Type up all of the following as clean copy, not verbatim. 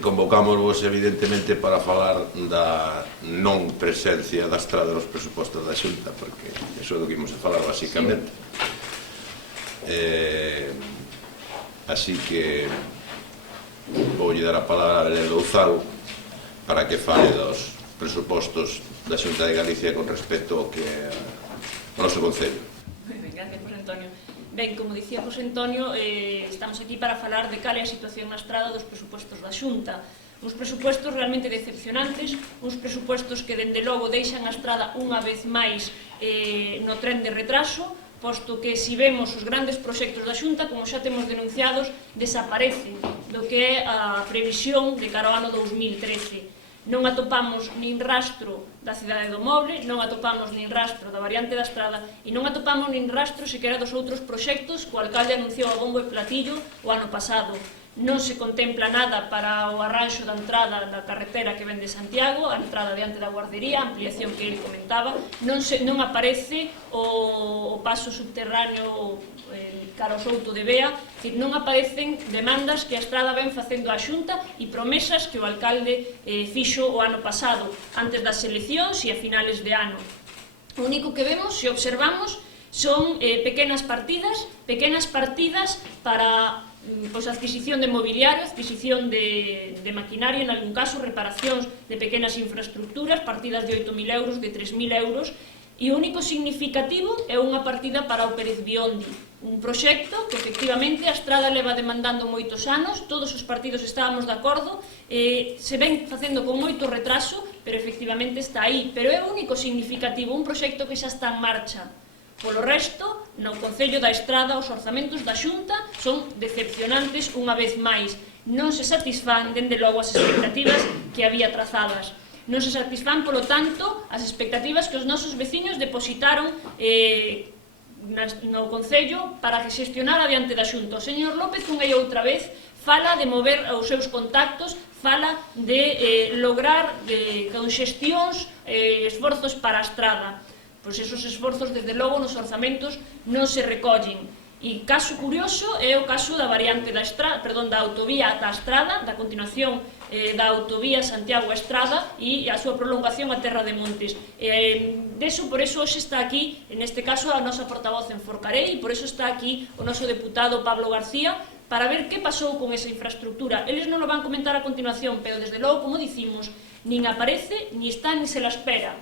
Convocámosvos evidentemente para falar da non presencia da Estrada nos presupostos da Xunta, porque iso é do que imos a falar basicamente. Así que voulle dar a palabra a Belén Louzao para que fale dos presupostos da Xunta de Galicia con respecto ao que é o noso Concello. Gracias, José Antonio. Ben, como dicía José Antonio, estamos aquí para falar de cal é a situación na Estrada dos presupostos da Xunta. Uns presupostos realmente decepcionantes, uns presupostos que, dende logo, deixan a Estrada unha vez máis no tren de retraso, posto que, se vemos os grandes proxectos da Xunta, como xa temos denunciados, desaparecen do que é a previsión de cara ao ano 2013. Non atopamos nin rastro da cidade do Moble, non atopamos nin rastro da variante da Estrada e non atopamos nin rastro sequera dos outros proxectos que o alcalde anunciou a bombo e platillo o ano pasado. Non se contempla nada para o arranxo da entrada da carretera que ven de Santiago, a entrada diante da guardería, a ampliación que ele comentaba, non aparece o paso subterráneo cara ao Souto de Bea, non aparecen demandas que a Estrada ven facendo a Xunta e promesas que o alcalde fixo o ano pasado, antes das eleccións e a finales de ano. O único que vemos, se observamos, son pequenas partidas para a adquisición de mobiliario, adquisición de maquinaria, en algún caso reparacións de pequenas infraestructuras, partidas de 8.000 euros, de 3.000 euros, e o único significativo é unha partida para o Pérez Biondi, un proxecto que efectivamente a Estrada leva demandando moitos anos, todos os partidos estábamos de acordo, se ven facendo con moito retraso, pero efectivamente está aí, pero é o único significativo, un proxecto que xa está en marcha. Polo resto, no Concello da Estrada, os orzamentos da Xunta son decepcionantes unha vez máis, non se satisfán, dende logo, as expectativas que había trazadas. Non se satisfán, polo tanto, as expectativas que os nosos veciños depositaron no Concello para que xestionara diante da Xunta. O señor López, unha e outra vez, fala de mover os seus contactos, fala de lograr con xestións esforzos para a Estrada. Pois esos esforzos, desde logo, nos orzamentos non se recollen. E caso curioso é o caso da variante da autovía da Estrada, da continuación da autovía Santiago-Estrada e a súa prolongación a Terra de Montes. Por eso hoxe está aquí, en este caso, a nosa portavoz en Forcarei, e por eso está aquí o noso deputado Pablo García, para ver que pasou con esa infraestructura. Eles non o van comentar a continuación, pero desde logo, como dicimos, nin aparece, nin está, nin se la espera,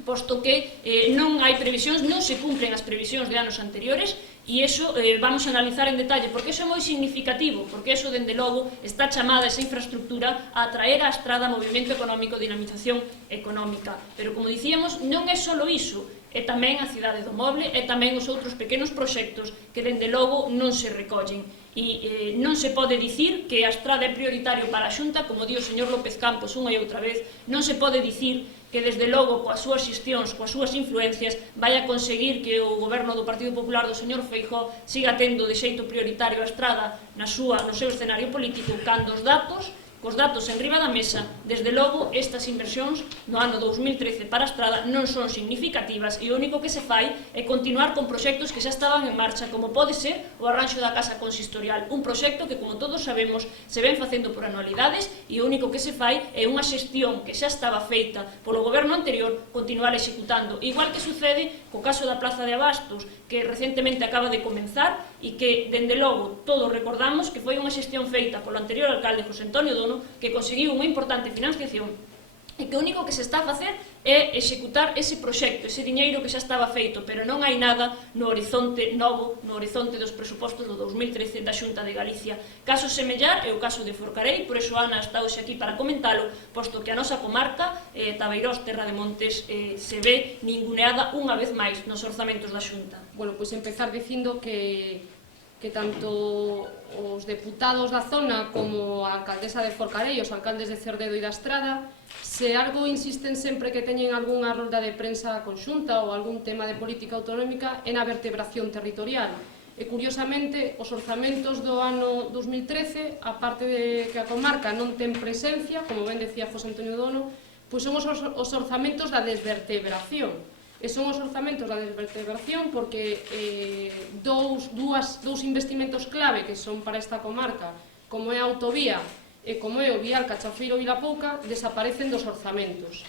posto que non hai previsións, non se cumplen as previsións de anos anteriores, e iso vamos a analizar en detalle, porque iso é moi significativo, porque iso, dende logo, está chamada esa infraestructura a atraer á Estrada movimento económico, dinamización económica. Pero, como dicíamos, non é só iso, é tamén a cidade do Moble, é tamén os outros pequenos proxectos que, dende logo, non se recollen. E non se pode dicir que a Estrada é prioritario para a Xunta, como di o señor López Campos unha e outra vez, non se pode dicir que, desde logo, coas súas xestións, coas súas influencias, vai a conseguir que o goberno do Partido Popular do señor Feijóo siga tendo de xeito prioritario a Estrada no seu escenario político, cando cos datos en riba da mesa, desde logo, estas inversións no ano 2013 para a Estrada non son significativas e o único que se fai é continuar con proxectos que xa estaban en marcha, como pode ser o arranxo da Casa Consistorial, un proxecto que, como todos sabemos, se ven facendo por anualidades e o único que se fai é unha xestión que xa estaba feita polo goberno anterior continuar executando, igual que sucede co caso da Plaza de Abastos, que recentemente acaba de comenzar e que, dende logo, todos recordamos que foi unha xestión feita polo anterior alcalde José Antonio Dono, que conseguiu unha importante financiación e que o único que se está a facer é executar ese proxecto, ese diñeiro que xa estaba feito, pero non hai nada no horizonte novo, no horizonte dos presupostos do 2013 da Xunta de Galicia. Caso semellar é o caso de Forcarei, por eso Ana está hoxe aquí para comentalo, posto que a nosa comarca, Tabeirós, Terra de Montes, se ve ninguneada unha vez máis nos orzamentos da Xunta. Bueno, pois empezar dicindo que tanto os deputados da zona como a alcaldesa de Forcarei, os alcaldes de Cerdedo e da Estrada, se algo insisten sempre que teñen algunha rolda de prensa conxunta ou algún tema de política autonómica é na vertebración territorial. E, curiosamente, os orzamentos do ano 2013, a parte de que a comarca non ten presencia, como ben decía José Antonio Dono, pois son os orzamentos da desvertebración. E son os orzamentos da desvertebración porque dous investimentos clave que son para esta comarca, como é a autovía e como é o vial Cachafeiro-Vilapouca, desaparecen dos orzamentos.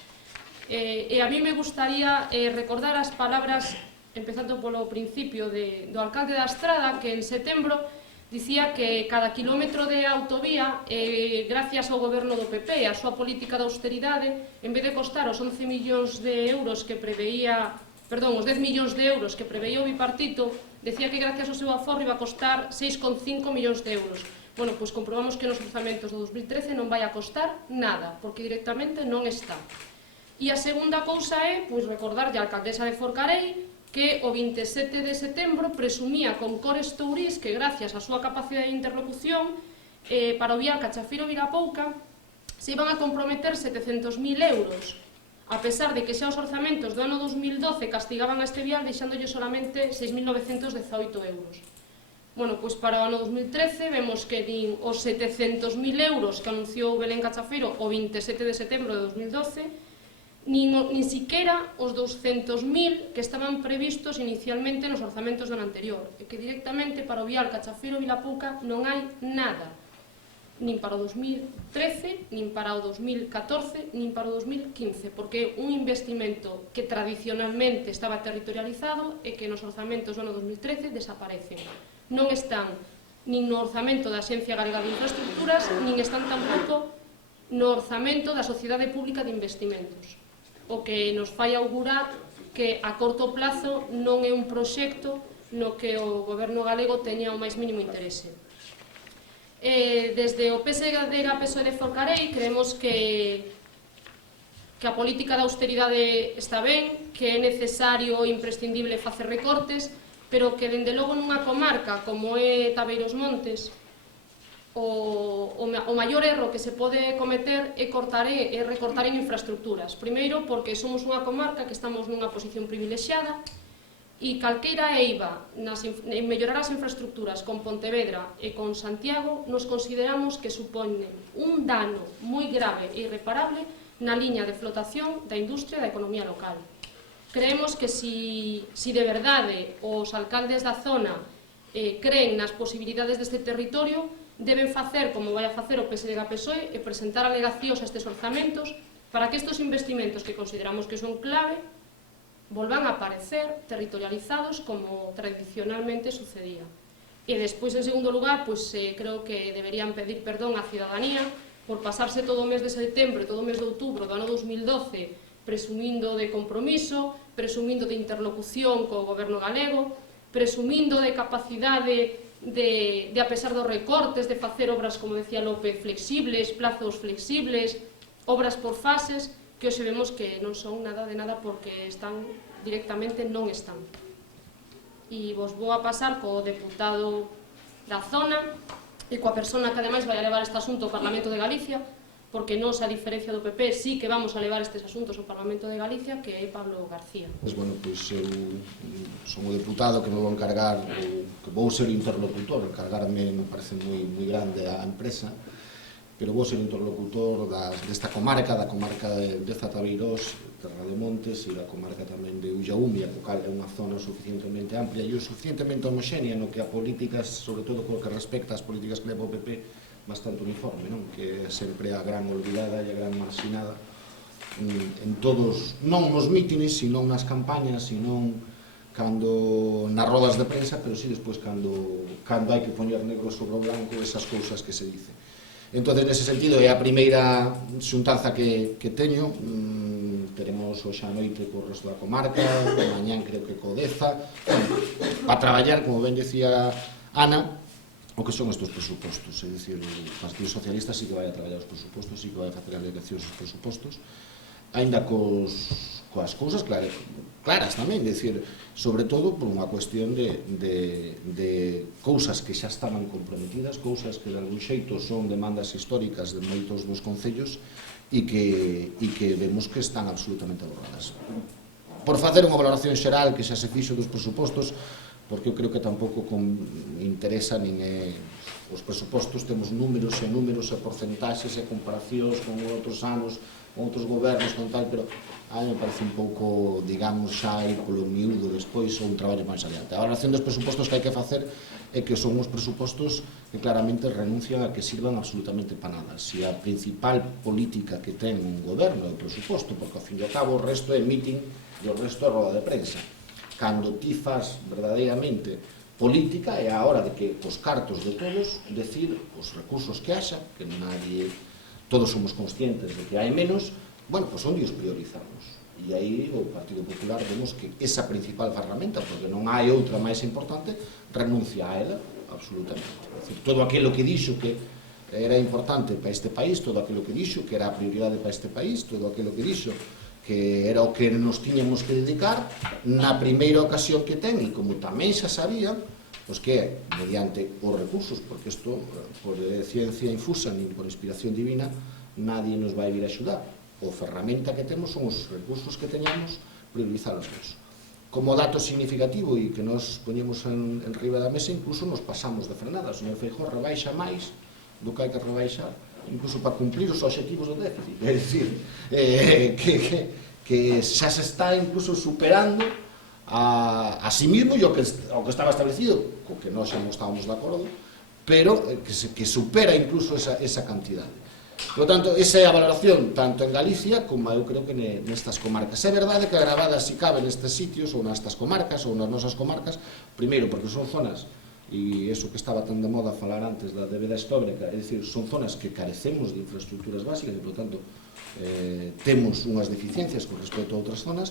E a mí me gustaría recordar as palabras, empezando polo principio, do alcalde da Estrada, que en setembro dicía que cada kilómetro de autovía, gracias ao goberno do PP e a súa política de austeridade, en vez de costar os 11 millóns de euros que preveía, perdón, os 10 millóns de euros que preveía o bipartito, decía que gracias ao seu aforro iba a costar 6,5 millóns de euros. Bueno, pois comprobamos que nos orzamentos do 2013 non vai a costar nada, porque directamente non está. E a segunda cousa é, pois, recordarlle a alcaldesa de Forcarei que o 27 de setembro presumía con Cores Tourís que gracias á súa capacidade de interlocución para o vial Cachafeiro-Vilapouca se iban a comprometer 700.000 euros, a pesar de que xa os orzamentos do ano 2012 castigaban a este vial deixándolle solamente 6.918 euros. Bueno, pois para o ano 2013 vemos que din os 700.000 euros que anunciou Belén Cachafeiro o 27 de setembro de 2012 nin siquera os 200.000 que estaban previstos inicialmente nos orzamentos do ano anterior, e que directamente para o vial Cachafeiro-Vilapouca non hai nada, nin para o 2013, nin para o 2014, nin para o 2015, porque é un investimento que tradicionalmente estaba territorializado e que nos orzamentos do ano 2013 desaparecen. Non están nin no orzamento da Axencia Galega de Infraestructuras, nin están tampouco no orzamento da Sociedade Pública de Investimentos, o que nos fai augurar que a corto plazo non é un proxecto no que o goberno galego teña o máis mínimo interese. Desde o PSDG-PSOE de Forcarei creemos que a política de austeridade está ben, que é necesario e imprescindible facer recortes, pero que, dende logo, nunha comarca como é Tabeiros Montes, o maior erro que se pode cometer é recortar en infraestructuras. Primeiro, porque somos unha comarca que estamos nunha posición privilexiada e calqueira eiva en mellorar as infraestructuras con Pontevedra e con Santiago nos consideramos que supoñen un dano moi grave e irreparable na liña de flotación da industria e da economía local. Creemos que si de verdade os alcaldes da zona creen nas posibilidades deste territorio, deben facer como vai a facer o PSDG-PSOE e presentar alegacións a estes orzamentos para que estes investimentos que consideramos que son clave volvan a aparecer territorializados como tradicionalmente sucedía. E despois, en segundo lugar, creo que deberían pedir perdón á cidadanía por pasarse todo o mes de setembro e todo o mes de outubro do ano 2012 presumindo de compromiso, presumindo de interlocución co goberno galego, presumindo de capacidade de, a pesar dos recortes, de facer obras, como decía López, flexibles, plazos flexibles, obras por fases, que hoxe vemos que non son nada de nada porque están directamente non están. E vos vou a pasar co deputado da zona e coa persona que ademais vai a levar este asunto ao Parlamento de Galicia, porque nos, a diferencia do PP, sí que vamos a levar estes asuntos ao Parlamento de Galicia, que é Pablo García. Bueno, pois eu son o deputado que me vou encargar, que vou ser interlocutor, encargarme me parece moi grande a empresa, pero vou ser interlocutor desta comarca, da comarca de Tabeiros, Terra de Montes, e da comarca tamén de Ullaumia, que é unha zona suficientemente amplia e suficientemente homoxénea no que a políticas, sobre todo co que respecta ás políticas que leva o PP, bastante uniforme, non? Que é sempre a gran olvidada e a gran marxinada en todos, non nos mítines, sino nas campañas, sino cando nas rodas de prensa, pero si despois cando hai que poñer negro sobre o blanco esas cousas que se dicen. Entón, nese sentido, é a primeira xuntanza que teño. Teremos hoxe a noite co resto da comarca, mañán creo que co Deza, para traballar, como ben decía Ana, o que son estes presupostos, é dicir, o Partido Socialista sí que vai a traballar os presupostos, sí que vai a facer as eleccións dos presupostos, aínda coas cousas claras tamén, é dicir, sobre todo por unha cuestión de cousas que xa estaban comprometidas, cousas que de algún xeito son demandas históricas de moitos dos concellos e que vemos que están absolutamente abordadas. Por facer unha valoración xeral que xa se fixo dos presupostos, porque eu creo que tampouco interesa nin os presupostos, temos números e porcentaxes e comparacións con outros anos, con outros gobernos, con tal, pero a mí me parece un pouco, digamos, xa ir polo miúdo despois ou un traballo máis adiante. A valoración dos presupostos que hai que facer é que son uns presupostos que claramente renuncian a que sirvan absolutamente para nada. Se a principal política que ten un goberno é o presuposto, porque ao fin e ao cabo o resto é meeting e o resto é roda de prensa. Cando ti fas verdadeiramente política é a hora de que os cartos de todos decir os recursos que haxa, que nadie, todos somos conscientes de que hai menos, bueno, pois onde os priorizamos. E aí o Partido Popular vemos que esa principal ferramenta, porque non hai outra máis importante, renuncia a ela absolutamente. É dicir, todo aquilo que dixo que era importante para este país, todo aquilo que dixo que era a prioridade para este país, todo aquilo que dixo que era o que nos tiñamos que dedicar, na primeira ocasión que ten, e como tamén xa sabían, pois que é mediante os recursos, porque isto, por ciencia infusa, nin por inspiración divina, nadie nos vai vir a axudar. O ferramenta que temos son os recursos que teñamos, priorizalos nos. Como dato significativo e que nos poñemos en riba da mesa, incluso nos pasamos de frenada. O señor Feijóo rebaixa máis do que hai que rebaixar, incluso para cumplir os obxectivos do déficit. É dicir, que xa se está incluso superando a sí mismo e o que estaba establecido, co que nós xa non estábamos de acordo, pero que supera incluso esa cantidade. Por tanto, esa é a valoración tanto en Galicia como eu creo que nestas comarcas. É verdade que agravada si cabe nestes sitios ou nestas comarcas ou nas nosas comarcas, primeiro porque son zonas, e iso que estaba tan de moda falar antes da débeda histórica, é dicir, son zonas que carecemos de infraestructuras básicas e, por tanto, temos unhas deficiencias con respecto a outras zonas.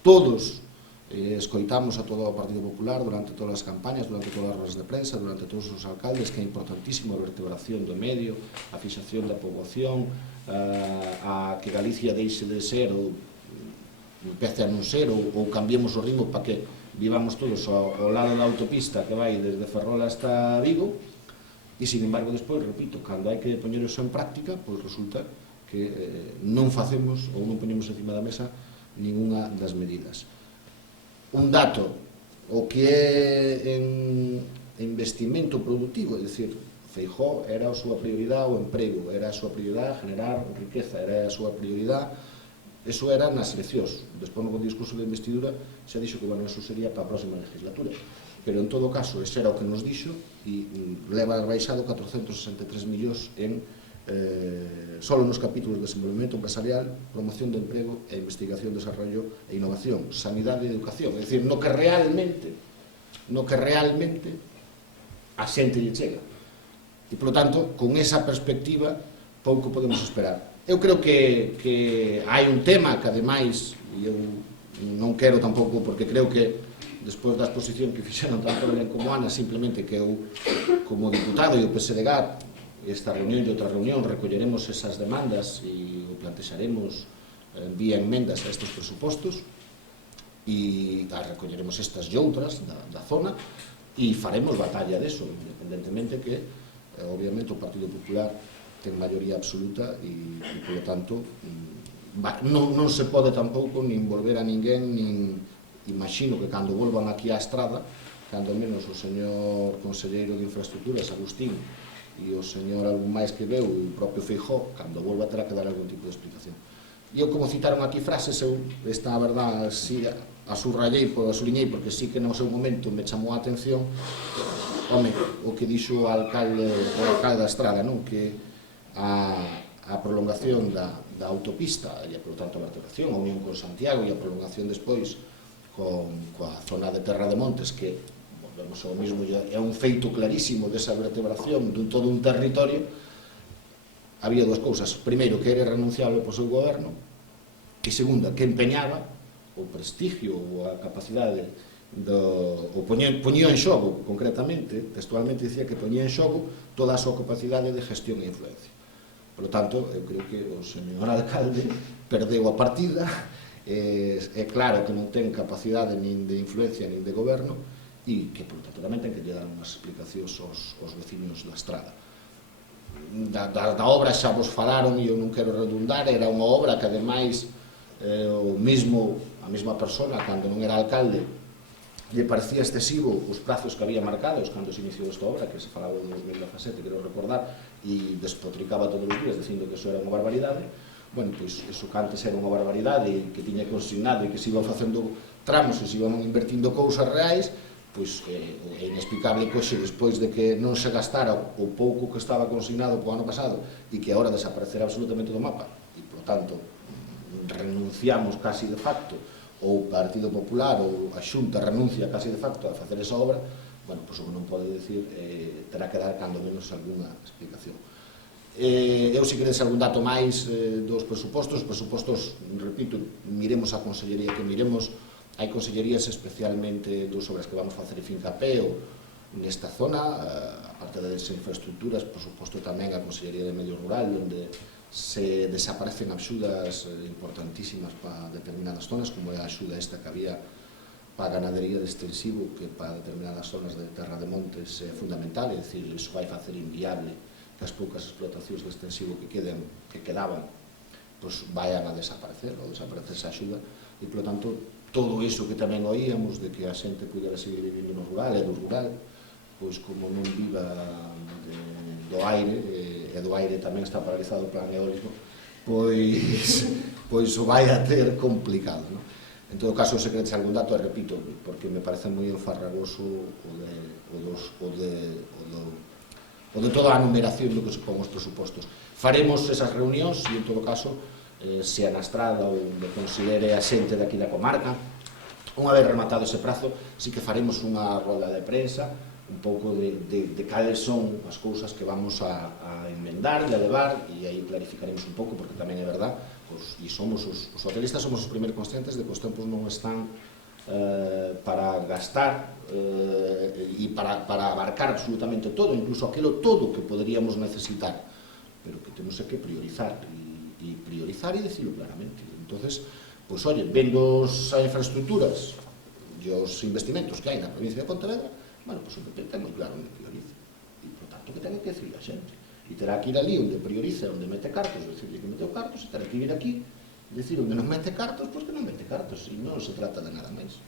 Todos escoitamos a todo o Partido Popular durante todas as campañas, durante todas as rodas de prensa, durante todos os alcaldes, que é importantísimo a vertebración do medio, a fixación da poboación, a que Galicia deixe de ser ou empece a non ser, ou cambiemos o ritmo para que vivamos todos ao lado da autopista que vai desde Ferrol hasta Vigo, e sin embargo despois, repito, cando hai que poñer iso en práctica, pois resulta que non facemos ou non poñemos encima da mesa ninguna das medidas. Un dato, o que é en investimento productivo, é dicir, Feijóo era a súa prioridade o emprego, era a súa prioridade generar riqueza, era a súa prioridade, eso era nas eleccións. Despois no discurso de investidura xa dixo que, bueno, eso sería para a próxima legislatura, pero en todo caso, ese era o que nos dixo e leva baixado 463 millóns en solo nos capítulos de desenvolvemento empresarial, promoción de emprego e investigación, desarrollo e innovación, sanidade e educación, é dicir, no que realmente a xente lle chega. E, por tanto, con esa perspectiva, pouco podemos esperar. Eu creo que hai un tema que, ademais, e eu non quero tampouco, porque creo que despois da exposición que fixeron tanto Belén como Ana, simplemente que eu, como diputado e o PSDG, esta reunión e outra reunión recolleremos esas demandas e o plantexaremos vía enmendas a estes presupostos e recolleremos estas e outras da zona e faremos batalla deso, independentemente que obviamente o Partido Popular ten maioría absoluta e polo tanto non se pode tampouco nin volver a ninguén, nin imagino que cando volvan aquí á estrada, cando menos o señor conselleiro de Infraestructuras, Agustín, e o señor algún máis que veu, e o propio Feijóo, cando volva terá que dar algún tipo de explicación. E eu, como citaron aquí frases, eu, esta a verdad, si a subrayei, a suliñei, porque sí que no seu momento me chamou a atención, home, o que dixo o alcalde da Estrada, non? Que a prolongación da autopista, e, por tanto, a vertebración, a unión con Santiago, e a prolongación despois coa zona de Terra de Montes, que vemos o mismo, é un feito clarísimo desa vertebración de todo un territorio. Había dúas cousas: primeiro, que era renunciable por seu goberno, e segunda, que empeñaba o prestigio ou a capacidade o poñía en xogo, concretamente, textualmente dicía que poñía en xogo toda a súa capacidade de gestión e influencia. Por lo tanto, eu creo que o señor alcalde perdeu a partida, é claro que non ten capacidade nin de influencia nin de goberno, e que, por tanto, tamén ten que lle dar unhas explicacións aos veciños da Estrada. Da obra xa vos falaron, e eu non quero redundar, era unha obra que, ademais, a mesma persona, cando non era alcalde, lle parecía excesivo os prazos que había marcados cando se iniciou esta obra, que se falaba de 2017, quero recordar, e despotricaba todos os días dicindo que eso era unha barbaridade. Bueno, pois, eso que antes era unha barbaridade e que tiña consignado e que se iban facendo tramos e se iban invertindo cousas reais, pois é inexplicable que hoxe, despois de que non se gastara o pouco que estaba consignado po ano pasado e que agora desaparecerá absolutamente do mapa e, por tanto, renunciamos casi de facto, ou o Partido Popular ou a Xunta renuncia casi de facto a facer esa obra, bueno, pois o que non pode decir terá que dar cando menos alguna explicación. Eu, se queredes algún dato máis dos presupostos, repito, miremos a consellería que miremos, hai consellerías especialmente dos sobre as que vamos facer fincapé nesta zona, aparte das infraestructuras, por suposto tamén a Consellería de Medio Rural, onde se desaparecen axudas importantísimas para determinadas zonas, como é a axuda esta que había para a ganadería de extensivo, que para determinadas zonas de terra de montes é fundamental, é dicir, iso vai facer inviable que as poucas explotacións de extensivo que quedaban, pois vayan a desaparecer, ou desaparecer esa axuda, e, por lo tanto, todo iso que tamén oíamos de que a xente pudera seguir vivindo no rural e do rural, pois como non viva do aire, e do aire tamén está paralizado o plan eólico, pois o vai a ter complicado, non? En todo caso, se queredes algún dato, repito, porque me parece moi enfarragoso o de toda a numeración do que supón os presupostos. Faremos esas reunións e, en todo caso, se a Nastrada ou me considere a xente daqui da comarca, unha vez rematado ese prazo, sí que faremos unha rolda de prensa un pouco de cales son as cousas que vamos a enmendar e a levar, e aí clarificaremos un pouco, porque tamén é verdad, e somos os socialistas somos os primeiros conscientes de que os tempos non están para gastar e para abarcar absolutamente todo, incluso aquilo todo que poderíamos necesitar, pero que temos que priorizar e decirlo claramente. Entonces, pois, oye, vendo as infraestructuras e os investimentos que hai na provincia de Pontevedra, bueno, pois o PP temos claro onde prioriza. E, por tanto, que ten que decirlo a xente. E terá que ir ali onde prioriza, onde mete cartos, decirle que meteu cartos, e terá que ir aquí, decir onde non mete cartos, pois que non mete cartos, e non se trata de nada máis.